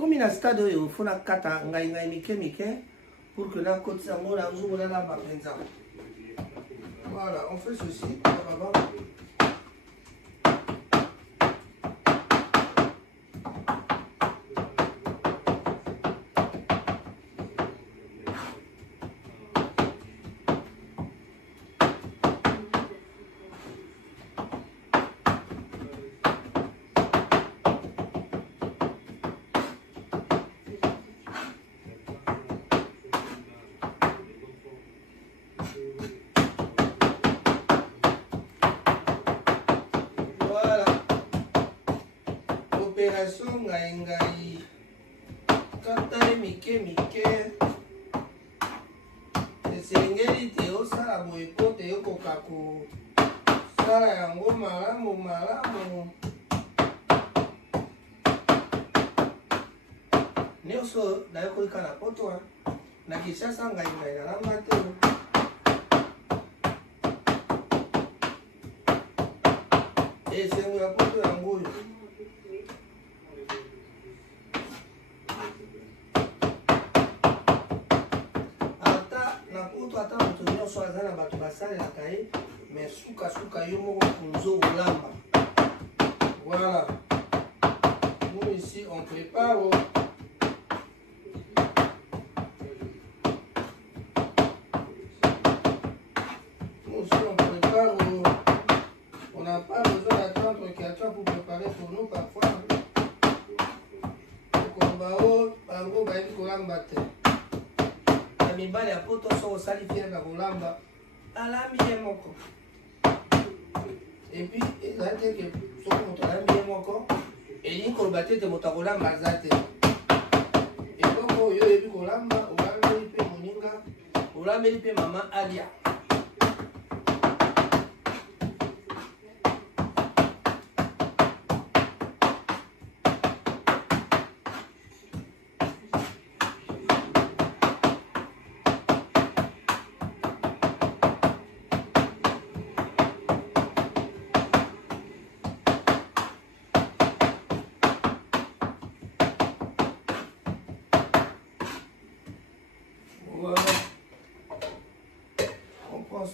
Comme il a stade, il faut la kata, pour que la côte s'amore, la joue, la bapenza. Voilà, on fait ceci. Opération ngai kata mike esengeli te osala boye po te okoka kosala yango malamu nyonso nayokolika na poto na Kinshasa ngai nalamba te esengo ya poto yango oyo ata moto nyonso aza na bato basalelaka ye mais suka yo moko kunzo olamba. Voilà, nous ici on prépare on n'a pas besoin d'attendre quelqu'un pour préparer pour nous parfois okombao bango bayebi kolamba te. Mibale ya poto so osali fier na kolamba alambi ye moko et puis ezali te ke soki moto alambi ye moko elingi koloba te moto akolamba aza te eloko oyo oyebi kolamba olambeli mpe moninga olambeli mpe mama alia.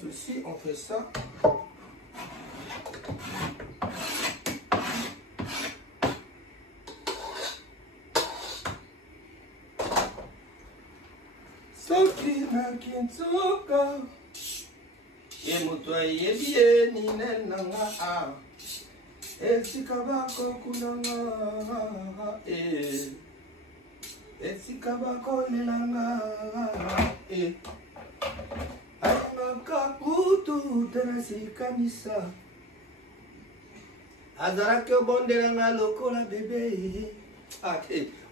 Ceci, on fait ça. Soki na kinzoka ye moto ayebi ye ninenanga a esika bakokunanga esika bakolelanga kakutu tenasikanisa azalaki obondelanga lokola bebe.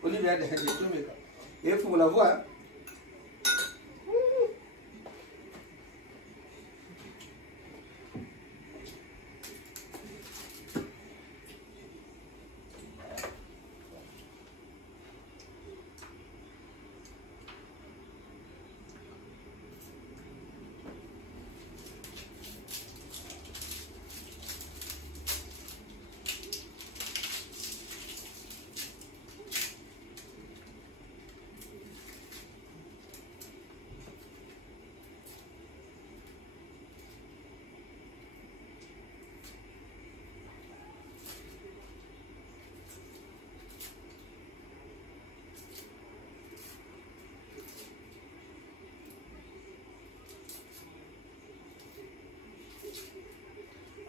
Olivia de Tomeka. Il faut la voir.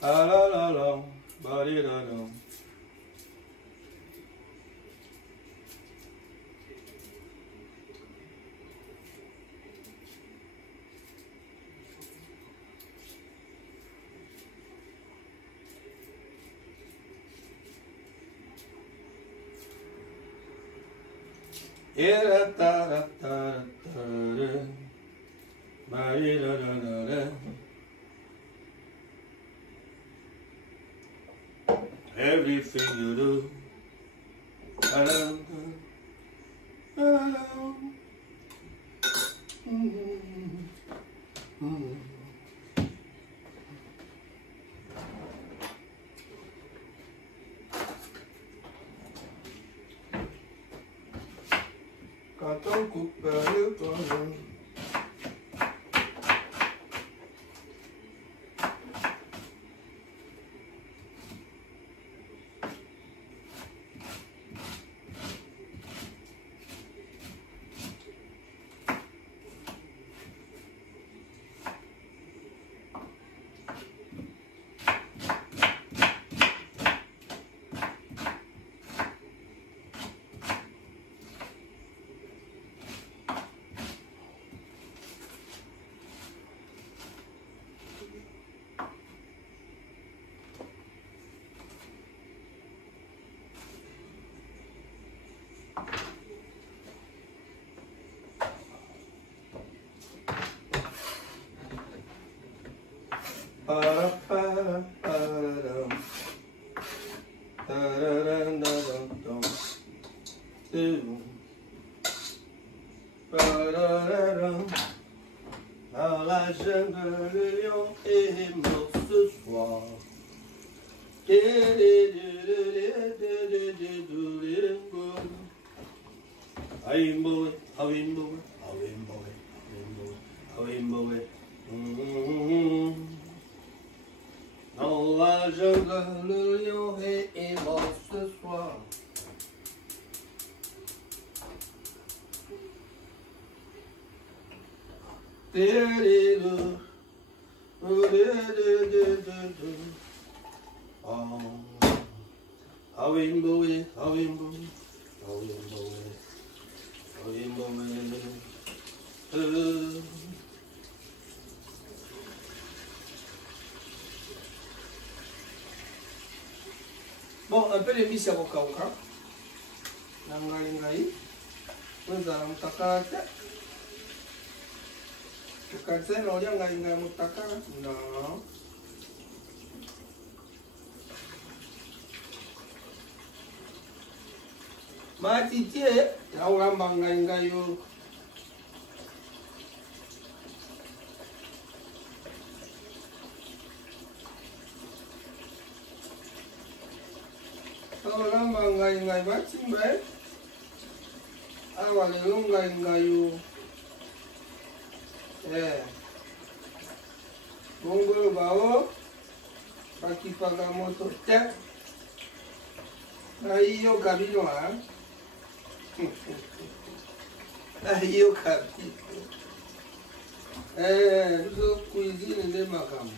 Ah la la la, body da da. Era ta ta ta ta, body da da da da. Everything you do, ton coupe le cordon. Dans la jungle, le lion est mort ce soir. Dans la jungle, le lion est mort ce soir. Bon, un peu de mise à Wokauka. Nangai, vous allez me taper. Ukatse no dia ngai mutaka no. Mati tie ya uramba ngai yo. Uramba ngai batimbe. Awa le ngai yo. Bongo bao pakipaga moto te aí eu cabino lá aí eu cabino uso cuisine de macamu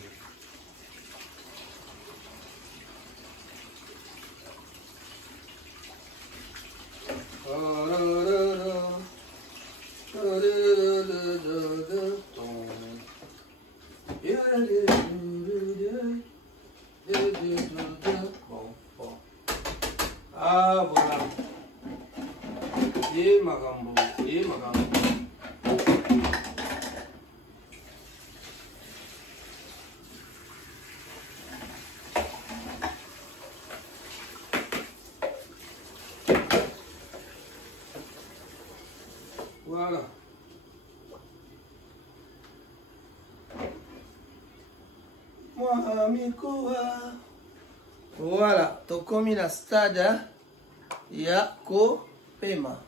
Bon. Ah, voilà. Et Magambo. Voilà. Moi, amigo. Voilà, tokomi na stade ya kopema.